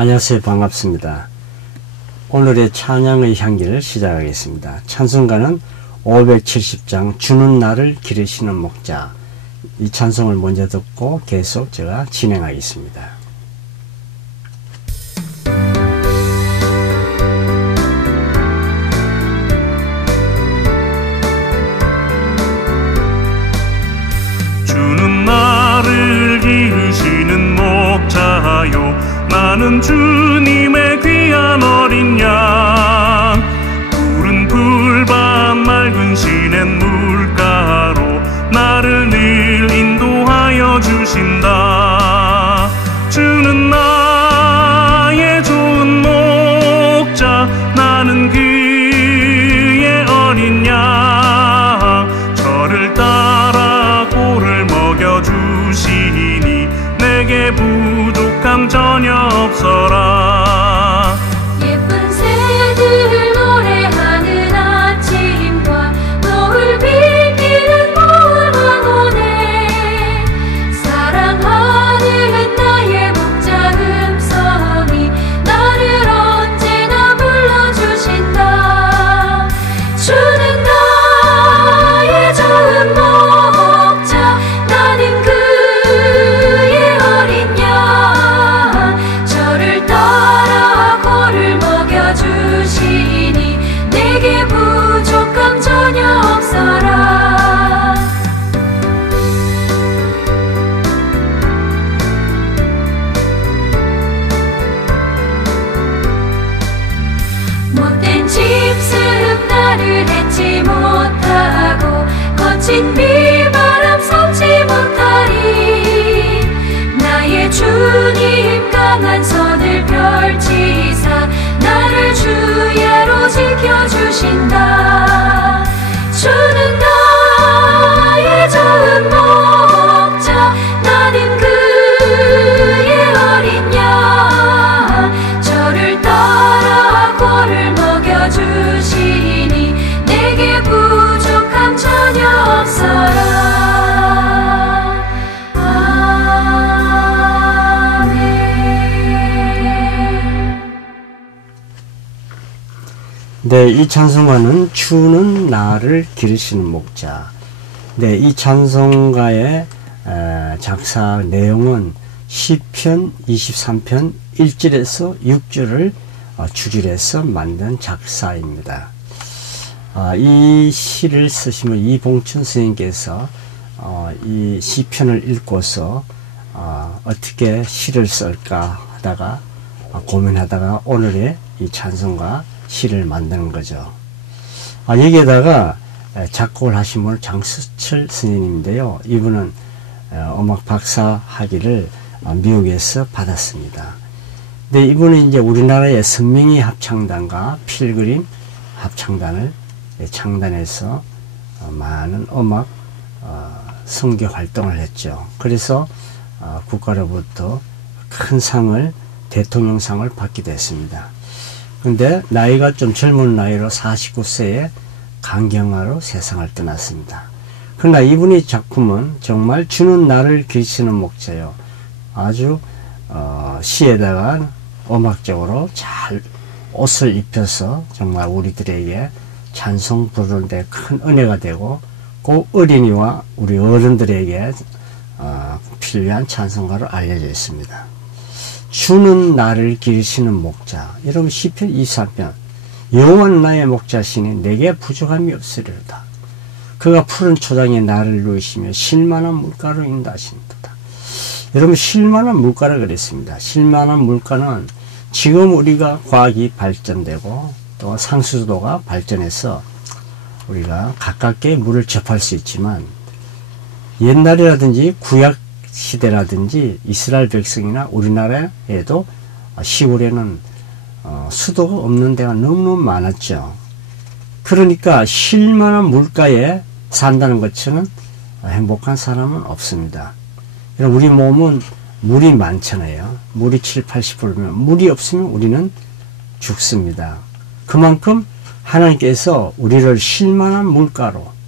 안녕하세요. 반갑습니다. 오늘의 찬양의 향기를 시작하겠습니다. 찬송가는 570장 주는 나를 기르시는 목자. 이 찬송을 먼저 듣고 계속 제가 진행하겠습니다. 주는 나를 기르시는 목자요 나는 주님의 귀한 어린 양 푸른 풀밭 맑은 시냇 물가로 나를 늘 인도하여 주신다. 주는 나의 좋은 목자 나는 그의 어린 양 저를 따라 꼴을 먹여주시니 내게 부족함 전혀 없어라. 예쁜 새들 노래하는 아침과 노을 비키는 고운 황혼에 사랑하는 나의 목자 음성이 나를 언제나 불러주신다. 주는 나의 좋은 목자 나는 그의 어린 양 저를 따라 꼴을 먹여주시니 내게 부족함 전혀 없어라. 못된 짐승 나를 해치 못하고 거친 비바람 삼지 못하리. 나의 주님 강한 손을 펼치사 나를 주야로 지켜주신다. 주는 나의 좋은 목자 나는 그의 어린 양 저를 따라 꼴을 먹여주시니 내게 부족함 전혀 없어라. 네, 이 찬송가는 주는 나를 기르시는 목자. 네, 이 찬송가의 작사 내용은 시편 23편 1절에서 6절을 주길해서 만든 작사입니다. 이 시를 쓰시면 이봉춘 스님께서 이 시편을 읽고서 어떻게 시를 쓸까 하다가 고민하다가 오늘의 이 찬송가 시를 만드는 거죠. 여기에다가 작곡을 하신 분은 장수철 스님인데요. 이분은 음악 박사 학위를 미국에서 받았습니다. 근데 이분은 이제 우리나라의 선명이 합창단과 필그림 합창단을 창단해서 많은 음악 선교 활동을 했죠. 그래서 국가로부터 큰 상을 대통령상을 받기도 했습니다. 근데 나이가 좀 젊은 나이로 49세에 간경화로 세상을 떠났습니다. 그러나 이분의 작품은 정말 주는 나를 기르시는 목자요. 아주 시에다가 음악적으로 잘 옷을 입혀서 정말 우리들에게 찬송 부르는 데 큰 은혜가 되고 그 어린이와 우리 어른들에게 필요한 찬송가로 알려져 있습니다. 주는 나를 기르시는 목자. 여러분 시편 23편 여호와는 나의 목자시니 내게 부족함이 없으리로다. 그가 푸른 초장에 나를 누이시며 쉴만한 물가로 인도하신도다. 여러분 쉴만한 물가라 그랬습니다. 쉴만한 물가는 지금 우리가 과학이 발전되고 또 상수도가 발전해서 우리가 가깝게 물을 접할 수 있지만 옛날이라든지 구약 시대라든지 이스라엘 백성이나 우리나라에도 시골에는 수도가 없는 데가 너무 많았죠. 그러니까 쉴만한 물가에 산다는 것처럼 행복한 사람은 없습니다. 우리 몸은 물이 많잖아요. 물이 70~80%면 물이 없으면 우리는 죽습니다. 그만큼 하나님께서 우리를 쉴만한 물가로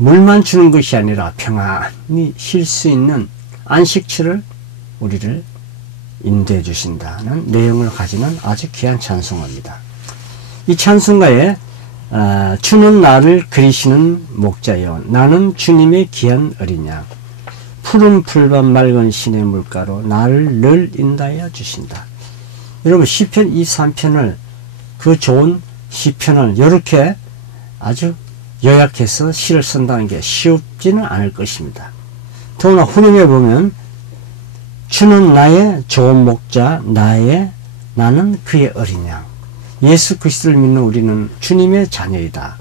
물만 주는 것이 아니라 평안히 쉴 수 있는 안식처를 우리를 인도해 주신다는 내용을 가지는 아주 귀한 찬송가입니다. 이 찬송가에 주는 나를 그리시는 목자여 나는 주님의 귀한 어린 양 푸른 풀밭 맑은 시내 물가로 나를 늘 인도하여 주신다. 여러분 시편 23편을 그 좋은 시편을 이렇게 아주 요약해서 시를 쓴다는 게 쉽지는 않을 것입니다. 더구나 후렴에 보면 주는 나의 좋은 목자 나는 그의 어린 양 예수 그리스도를 믿는 우리는 주님의 자녀이다.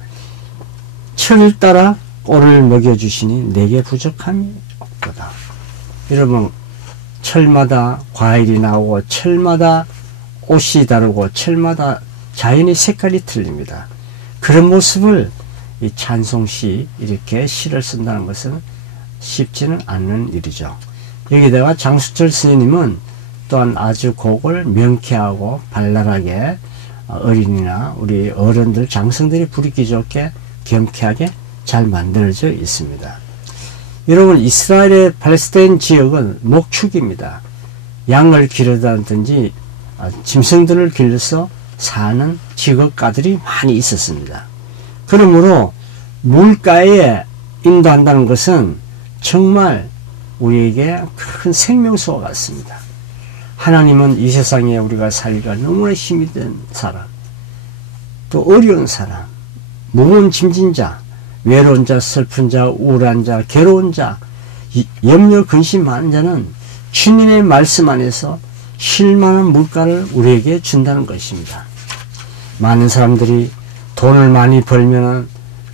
철을 따라 꼴을 먹여주시니 내게 부족함이 없도다. 여러분 철마다 과일이 나오고 철마다 옷이 다르고 철마다 자연의 색깔이 틀립니다. 그런 모습을 이 찬송시 이렇게 시를 쓴다는 것은 쉽지는 않는 일이죠. 여기다가 장수철 스님은 또한 아주 곡을 명쾌하고 발랄하게 어린이나 우리 어른들 장성들이 부르기 좋게 경쾌하게 잘 만들어져 있습니다. 여러분 이스라엘의 팔레스타인 지역은 목축입니다. 양을 기르다든지 짐승들을 길러서 사는 직업가들이 많이 있었습니다. 그러므로 물가에 인도한다는 것은 정말 우리에게 큰 생명수와 같습니다. 하나님은 이 세상에 우리가 살기가 너무나 힘이 든 사람, 또 어려운 사람, 무거운 짐진 자, 외로운 자, 슬픈 자, 우울한 자, 괴로운 자, 염려, 근심 많은 자는 주님의 말씀 안에서 쉴만한 물가를 우리에게 준다는 것입니다. 많은 사람들이 돈을 많이 벌면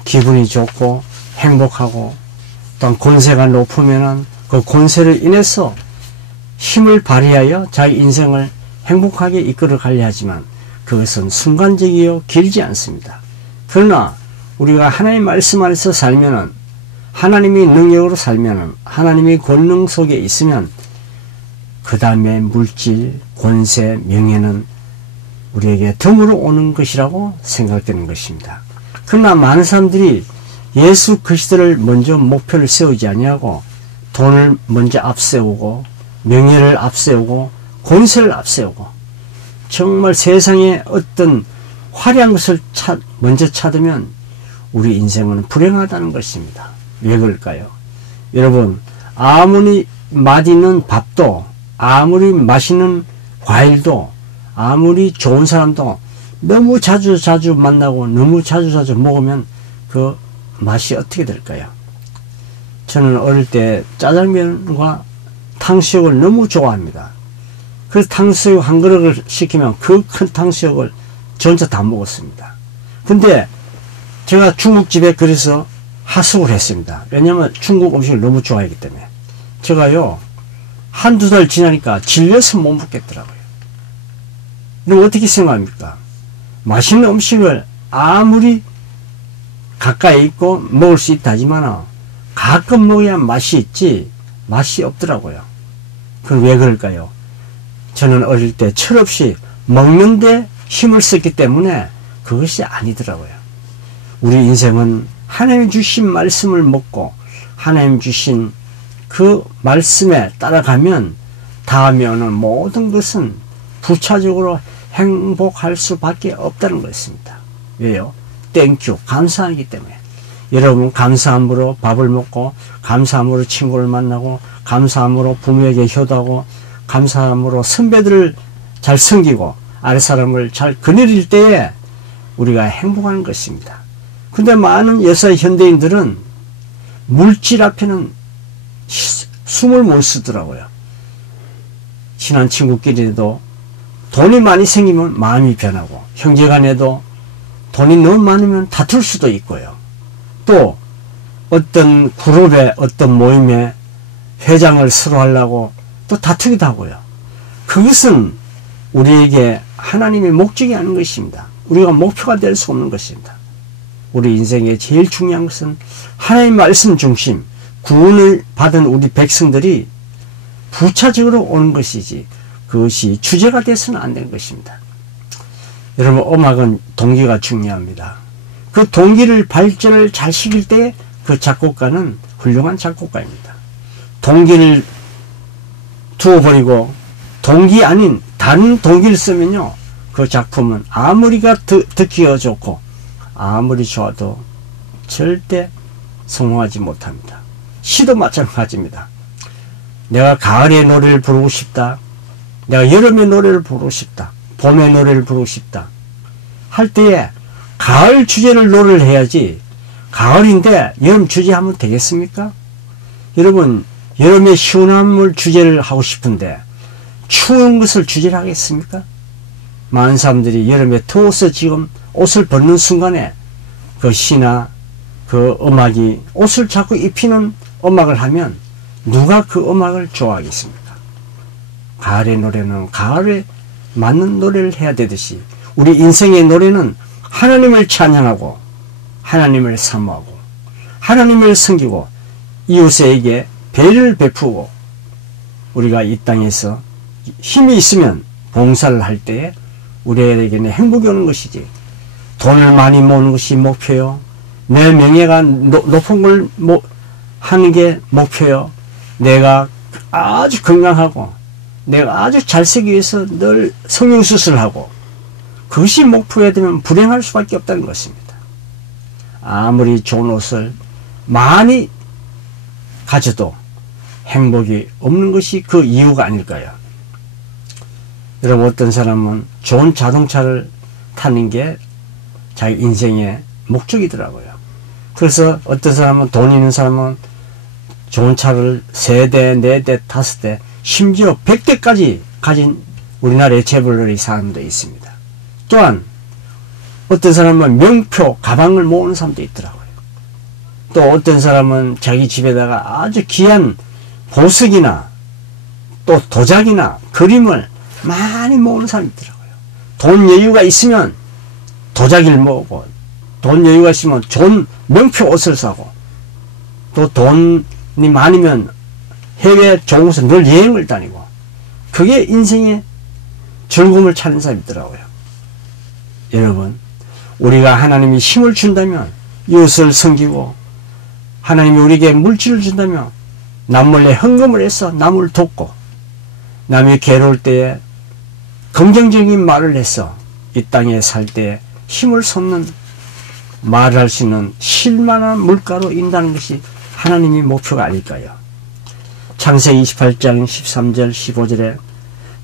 기분이 좋고 행복하고 또한 권세가 높으면 그 권세를 인해서 힘을 발휘하여 자기 인생을 행복하게 이끌어 가려 하지만 그것은 순간적이요 길지 않습니다. 그러나 우리가 하나님의 말씀 안에서 살면은 하나님의 능력으로 살면은 하나님의 권능 속에 있으면 그 다음에 물질, 권세, 명예는 우리에게 덤으로 오는 것이라고 생각되는 것입니다. 그러나 많은 사람들이 예수 그리스도를 먼저 목표를 세우지 아니하고 돈을 먼저 앞세우고 명예를 앞세우고 권세를 앞세우고 정말 세상에 어떤 화려한 것을 먼저 찾으면 우리 인생은 불행하다는 것입니다. 왜 그럴까요? 여러분 아무리 맛있는 밥도 아무리 맛있는 과일도 아무리 좋은 사람도 너무 자주 만나고 너무 자주 먹으면 그 맛이 어떻게 될까요? 저는 어릴 때 짜장면과 탕수육을 너무 좋아합니다. 그래서 탕수육 한 그릇을 시키면 그 큰 탕수육을 저 혼자 다 먹었습니다. 근데 제가 중국집에 그래서 하숙을 했습니다. 왜냐하면 중국 음식을 너무 좋아하기 때문에. 제가요 한두 달 지나니까 질려서 못 먹겠더라고요. 그럼 어떻게 생각합니까? 맛있는 음식을 아무리 가까이 있고 먹을 수 있다 하지만 가끔 먹어야 맛이 있지 맛이 없더라고요. 그럼 왜 그럴까요? 저는 어릴 때 철없이 먹는데 힘을 썼기 때문에 그것이 아니더라고요. 우리 인생은 하나님 주신 말씀을 먹고 하나님 주신 그 말씀에 따라가면 다음에 오는 모든 것은 부차적으로 행복할 수밖에 없다는 것입니다. 왜요? 땡큐, 감사하기 때문에. 여러분 감사함으로 밥을 먹고 감사함으로 친구를 만나고 감사함으로 부모에게 효도하고 감사함으로 선배들을 잘 섬기고 아랫사람을 잘 거느릴 때에 우리가 행복한 것입니다. 근데 많은 여사 현대인들은 물질 앞에는 숨을 못 쓰더라고요. 친한 친구끼리도 돈이 많이 생기면 마음이 변하고 형제간에도 돈이 너무 많으면 다툴 수도 있고요. 또 어떤 그룹에 어떤 모임에 회장을 서로 하려고 또 다투기도 하고요. 그것은 우리에게 하나님의 목적이 아닌 것입니다. 우리가 목표가 될 수 없는 것입니다. 우리 인생의 제일 중요한 것은 하나님의 말씀 중심 구원을 받은 우리 백성들이 부차적으로 오는 것이지 그것이 주제가 돼서는 안 되는 것입니다. 여러분 음악은 동기가 중요합니다. 그 동기를 발전을 잘 시킬 때 그 작곡가는 훌륭한 작곡가입니다. 동기를 두어버리고 동기 아닌 다른 동기를 쓰면요, 그 작품은 아무리가 듣기가 좋고 아무리 좋아도 절대 성공하지 못합니다. 시도 마찬가지입니다. 내가 가을의 노래를 부르고 싶다, 내가 여름의 노래를 부르고 싶다, 봄의 노래를 부르고 싶다 할 때에 가을 주제를 노래를 해야지, 가을인데 여름 주제 하면 되겠습니까? 여러분, 여름의 시원한 물 주제를 하고 싶은데 추운 것을 주제를 하겠습니까? 많은 사람들이 여름에 더워서 지금 옷을 벗는 순간에 그 시나 그 음악이 옷을 자꾸 입히는 음악을 하면 누가 그 음악을 좋아하겠습니까? 가을의 노래는 가을에 맞는 노래를 해야 되듯이 우리 인생의 노래는 하나님을 찬양하고 하나님을 사모하고 하나님을 섬기고 이웃에게 배를 베푸고, 우리가 이 땅에서 힘이 있으면 봉사를 할 때에 우리에게는 행복이 오는 것이지, 돈을 많이 모으는 것이 목표요, 내 명예가 높은 걸 하는 게 목표요, 내가 아주 건강하고 내가 아주 잘생기기 위해서 늘 성형수술을 하고, 그것이 목표가 되면 불행할 수밖에 없다는 것입니다. 아무리 좋은 옷을 많이 가져도 행복이 없는 것이 그 이유가 아닐까요? 여러분, 어떤 사람은 좋은 자동차를 타는 게 자기 인생의 목적이더라고요. 그래서 어떤 사람은, 돈 있는 사람은 좋은 차를 3대, 4대, 5대, 심지어 100대까지 가진 우리나라의 재벌들이 사람도 있습니다. 또한 어떤 사람은 명표 가방을 모으는 사람도 있더라고요. 또 어떤 사람은 자기 집에다가 아주 귀한 보석이나 또 도자기나 그림을 많이 모으는 사람이 있더라고요. 돈 여유가 있으면 도자기를 모으고, 돈 여유가 있으면 좋은 명표 옷을 사고, 또 돈이 많으면 해외 좋은 곳에 늘 여행을 다니고, 그게 인생의 즐거움을 찾는 사람이 있더라고요. 여러분, 우리가 하나님이 힘을 준다면 이웃을 섬기고, 하나님이 우리에게 물질을 준다면 남몰래 헌금을 해서 남을 돕고, 남이 괴로울 때에 긍정적인 말을 해서 이 땅에 살 때 힘을 솟는 말을 할 수 있는 실만한 물가로 인다는 것이 하나님의 목표가 아닐까요? 창세기 28장 13절 15절에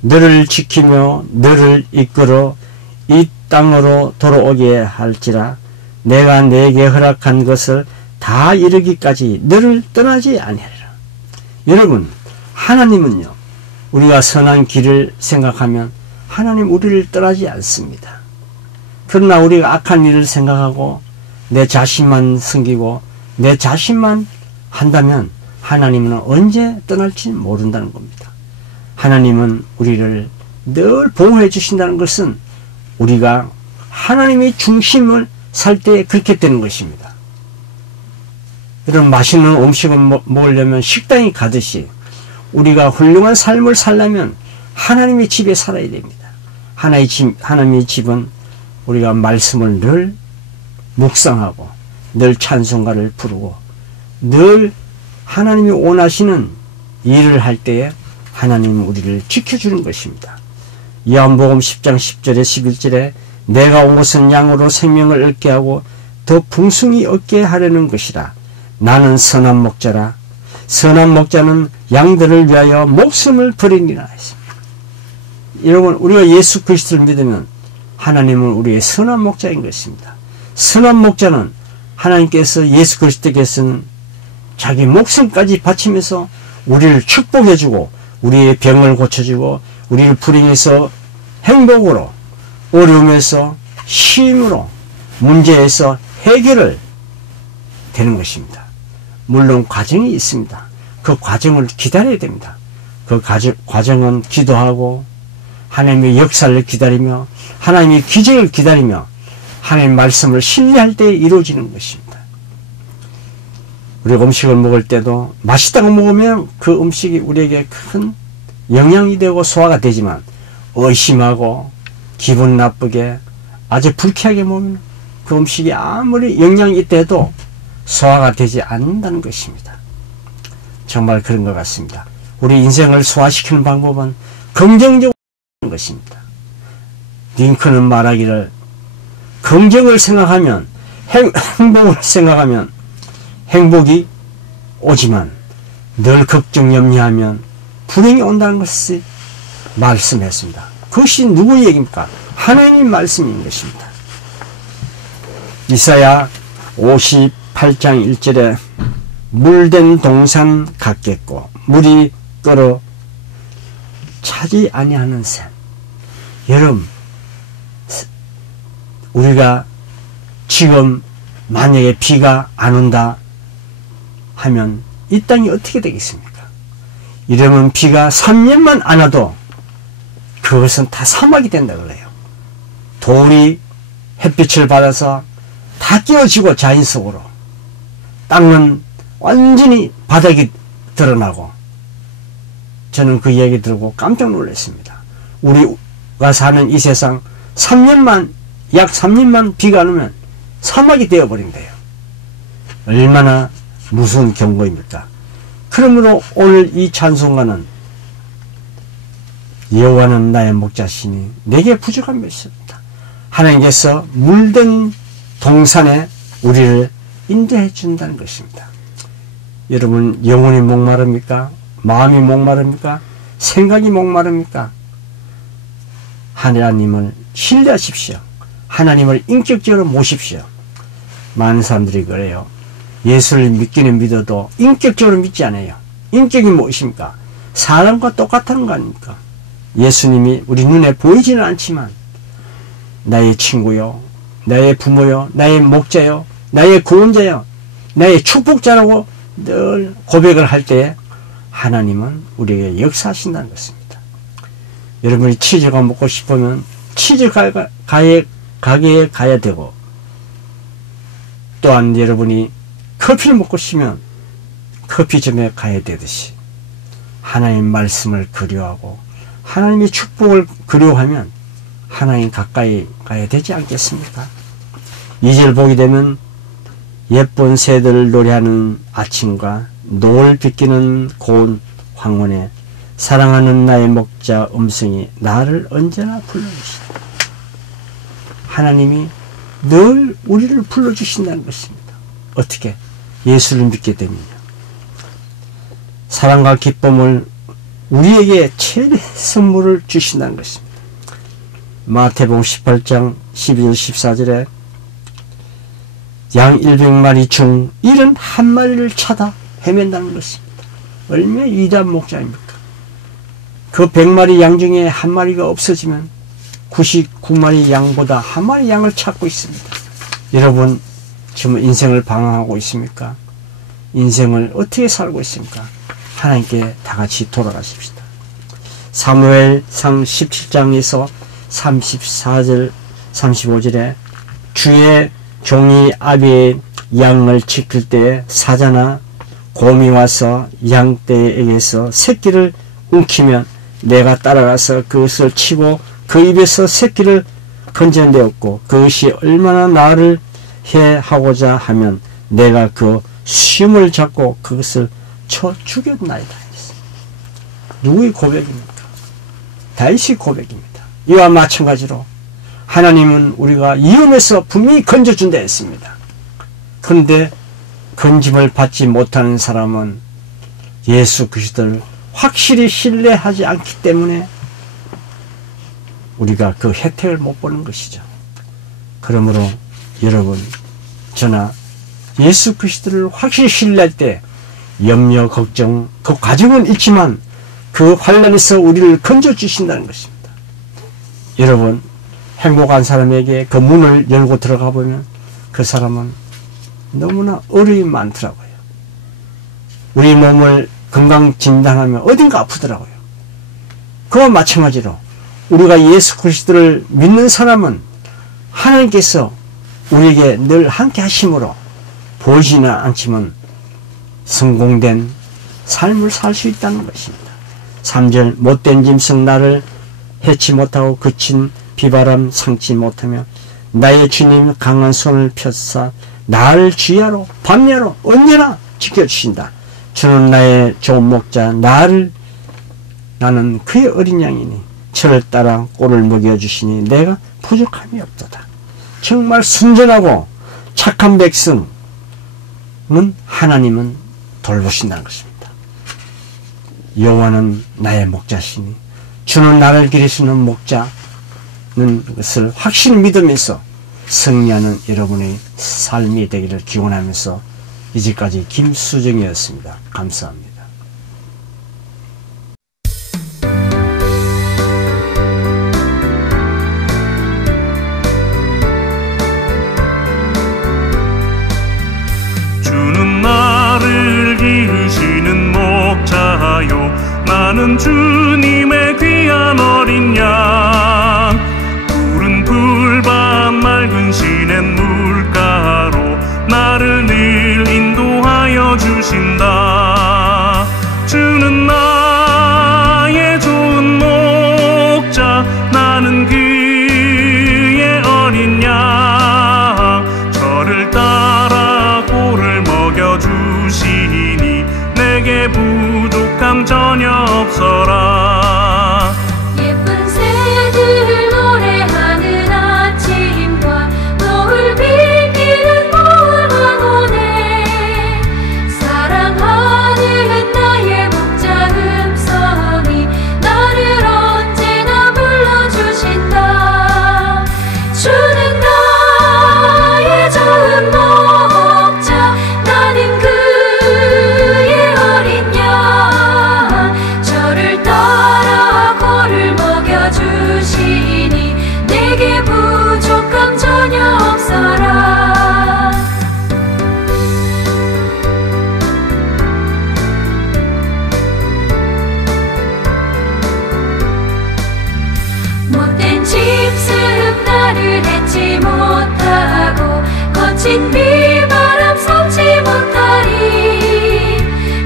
너를 지키며 너를 이끌어 이 땅으로 돌아오게 할지라 내가 네게 허락한 것을 다 이루기까지 너를 떠나지 아니하리라. 여러분, 하나님은요, 우리가 선한 길을 생각하면 하나님 우리를 떠나지 않습니다. 그러나 우리가 악한 일을 생각하고 내 자신만 섬기고 내 자신만 한다면 하나님은 언제 떠날지 모른다는 겁니다. 하나님은 우리를 늘 보호해 주신다는 것은 우리가 하나님의 중심을 살 때 그렇게 되는 것입니다. 이런 맛있는 음식을 먹으려면 식당에 가듯이 우리가 훌륭한 삶을 살려면 하나님의 집에 살아야 됩니다. 하나님의 집은 우리가 말씀을 늘 묵상하고 늘 찬송가를 부르고 늘 하나님이 원하시는 일을 할 때에 하나님은 우리를 지켜주는 것입니다. 요한복음 10장 10절에 11절에 내가 온 것은 양으로 생명을 얻게 하고 더 풍성히 얻게 하려는 것이라. 나는 선한 목자라. 선한 목자는 양들을 위하여 목숨을 버리니라 했습니다. 여러분, 우리가 예수 그리스도를 믿으면 하나님은 우리의 선한 목자인 것입니다. 선한 목자는 하나님께서 예수 그리스도께서는 자기 목숨까지 바치면서 우리를 축복해주고 우리의 병을 고쳐주고 우리를 불행해서 행복으로, 어려움에서 쉼으로, 문제에서 해결을 되는 것입니다. 물론 과정이 있습니다. 그 과정을 기다려야 됩니다. 그 과정은 기도하고 하나님의 역사를 기다리며 하나님의 기적을 기다리며 하나님의 말씀을 신뢰할 때 이루어지는 것입니다. 우리가 음식을 먹을 때도 맛있다고 먹으면 그 음식이 우리에게 큰 영향이 되고 소화가 되지만 의심하고 기분 나쁘게 아주 불쾌하게 먹으면 그 음식이 아무리 영향이 있대도 소화가 되지 않는다는 것입니다. 정말 그런 것 같습니다. 우리 인생을 소화시키는 방법은 긍정적으로 하는 것입니다. 링컨은 말하기를 긍정을 생각하면 행복을 생각하면 행복이 오지만 늘 걱정 염려하면 불행이 온다는 것을 말씀했습니다. 그것이 누구의 얘기입니까? 하나님 말씀인 것입니다. 이사야 58장 1절에 물된 동산 같겠고 물이 끓어 차지 아니하는 샘. 여러분, 우리가 지금 만약에 비가 안 온다 하면 이 땅이 어떻게 되겠습니까? 이러면 비가 3년만 안 와도 그것은 다 사막이 된다 그래요. 돌이 햇빛을 받아서 다 끼어지고 자연 속으로, 땅은 완전히 바닥이 드러나고, 저는 그 얘기 들고 깜짝 놀랐습니다. 우리가 사는 이 세상 3년만, 약 3년만 비가 안 오면 사막이 되어버린대요. 얼마나 무서운 경고입니까? 그러므로 오늘 이 찬송가는 여호와는 나의 목자시니 내게 부족함이 없습니다. 하나님께서 물든 동산에 우리를 인도해 준다는 것입니다. 여러분, 영혼이 목마릅니까? 마음이 목마릅니까? 생각이 목마릅니까? 하나님을 신뢰하십시오. 하나님을 인격적으로 모십시오. 많은 사람들이 그래요. 예수를 믿기는 믿어도 인격적으로 믿지 않아요. 인격이 무엇입니까? 사람과 똑같다는 거 아닙니까? 예수님이 우리 눈에 보이지는 않지만 나의 친구요, 나의 부모요, 나의 목자요, 나의 구원자요, 나의 축복자라고 늘 고백을 할 때 하나님은 우리에게 역사하신다는 것입니다. 여러분이 치즈가 먹고 싶으면 치즈 가게에 가야 되고, 또한 여러분이 커피를 먹고 싶으면 커피점에 가야 되듯이 하나님 말씀을 그리워하고 하나님의 축복을 그리워하면 하나님 가까이 가야 되지 않겠습니까? 2절 보게 되면 예쁜 새들을 노래하는 아침과 노을 비끼는 고운 황혼에 사랑하는 나의 목자 음성이 나를 언제나 불러주신다. 하나님이 늘 우리를 불러주신다는 것입니다. 어떻게? 예수를 믿게 되면요. 사랑과 기쁨을 우리에게 최대 선물을 주신다는 것입니다. 마태복음 18장 12절 14절에 양 100마리 중 71마리를 찾아 헤맨다는 것입니다. 얼마나 위대한 목자입니까? 그 100마리 양 중에 한 마리가 없어지면 99마리 양보다 한 마리 양을 찾고 있습니다. 여러분, 지금 인생을 방황하고 있습니까? 인생을 어떻게 살고 있습니까? 하나님께 다 같이 돌아가십시다. 사무엘상 17장에서 34절 35절에 주의 종이 아비의 양을 지킬 때에 사자나 곰이 와서 양떼에게서 새끼를 움키면 내가 따라가서 그것을 치고 그 입에서 새끼를 건져내었고 그것이 얼마나 나를 해하고자 하면 내가 그 쉼을 잡고 그것을 쳐 죽였나이다. 누구의 고백입니까? 다윗의 고백입니다. 이와 마찬가지로 하나님은 우리가 위험에서 분명히 건져준다 했습니다. 그런데 건짐을 받지 못하는 사람은 예수 그리스도를 확실히 신뢰하지 않기 때문에 우리가 그 혜택을 못 보는 것이죠. 그러므로 여러분, 저나 예수 그리스도를 확실히 신뢰할 때 염려, 걱정, 그 과정은 있지만 그 환난에서 우리를 건져주신다는 것입니다. 여러분, 행복한 사람에게 그 문을 열고 들어가 보면 그 사람은 너무나 어려움이 많더라고요. 우리 몸을 건강 진단하면 어딘가 아프더라고요. 그와 마찬가지로 우리가 예수 그리스도를 믿는 사람은 하나님께서 우리에게 늘 함께 하심으로 보이지는 않지만 성공된 삶을 살 수 있다는 것입니다. 3절 못된 짐승 나를 해치 못하고 그친 비바람 상치 못하며 나의 주님 강한 손을 펴사 나를 주야로 밤야로 언제나 지켜주신다. 주는 나의 좋은 목자 나를 나는 그의 어린 양이니 저를 따라 꼴을 먹여주시니 내가 부족함이 없도다. 정말 순전하고 착한 백성은 하나님은 돌보신다는 것입니다. 여호와는 나의 목자시니 주는 나를 기르시는 목자는 것을 확실히 믿으면서 승리하는 여러분의 삶이 되기를 기원하면서 이제까지 김수정이었습니다. 감사합니다. 주는 나를 기르시는 목자요 나는 주님의 귀한 어린 양 푸른 풀밭 맑은 시냇 물가로 나를 늘 인도하여 주신다. 주는 나의 좋은 목자 나는 그의 어린 양 저를 따라 꼴을 먹여주시니 내게 부족함 전혀 없어라. 예쁜 새들 노래하는 아침과 노을 비키는 노을 황혼에 사랑하는 나의 목자 음성이 나를 언제나 불러주신다. 주는 나의 좋은 목자 나는 그의 어린 양 저를 따라 꼴을 먹여주시니 내게 부족함 전혀 없어라. 못된 짐승 나를 해치 못하고 거친 비바람 삼지 못하리.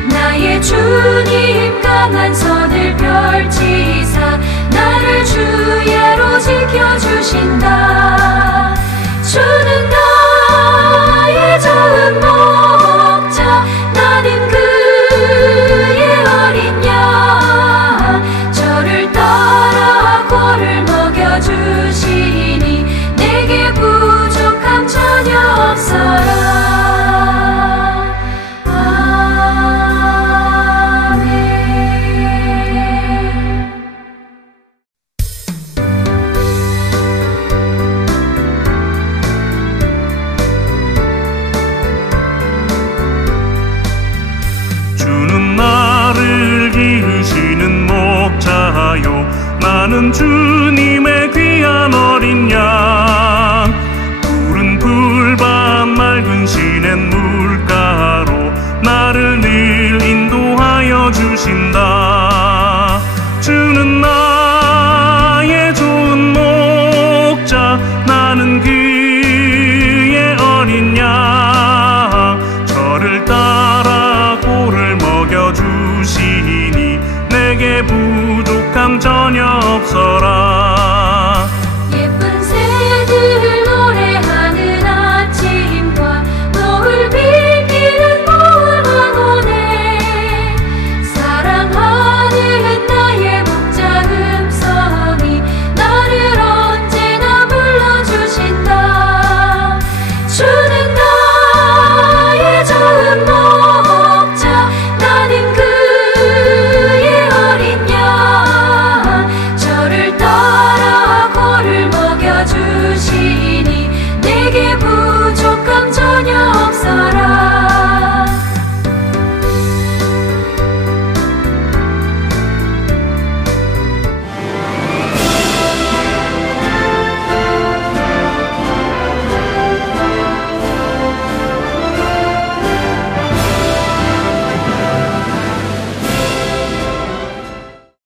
나의 주님 강한 손을 펼치사 나를 주야로 지켜주신다. 주는 나의 좋은 목자 나는 그의 어린 양 저를 따라 꼴을 먹여주시니 내게 부족함 전혀 없어라. 아멘. 주는 나를 기르시는 목자요 나는 주님의 귀한 어린 양 푸른 풀밭 맑은 시냇 물가로 나를 늘 인도하여 주신다. 주는 나의 좋은 목자 나는 그의 어린 양 저를 따라 꼴을 먹여주시니 내게 부족함 전혀 없어라.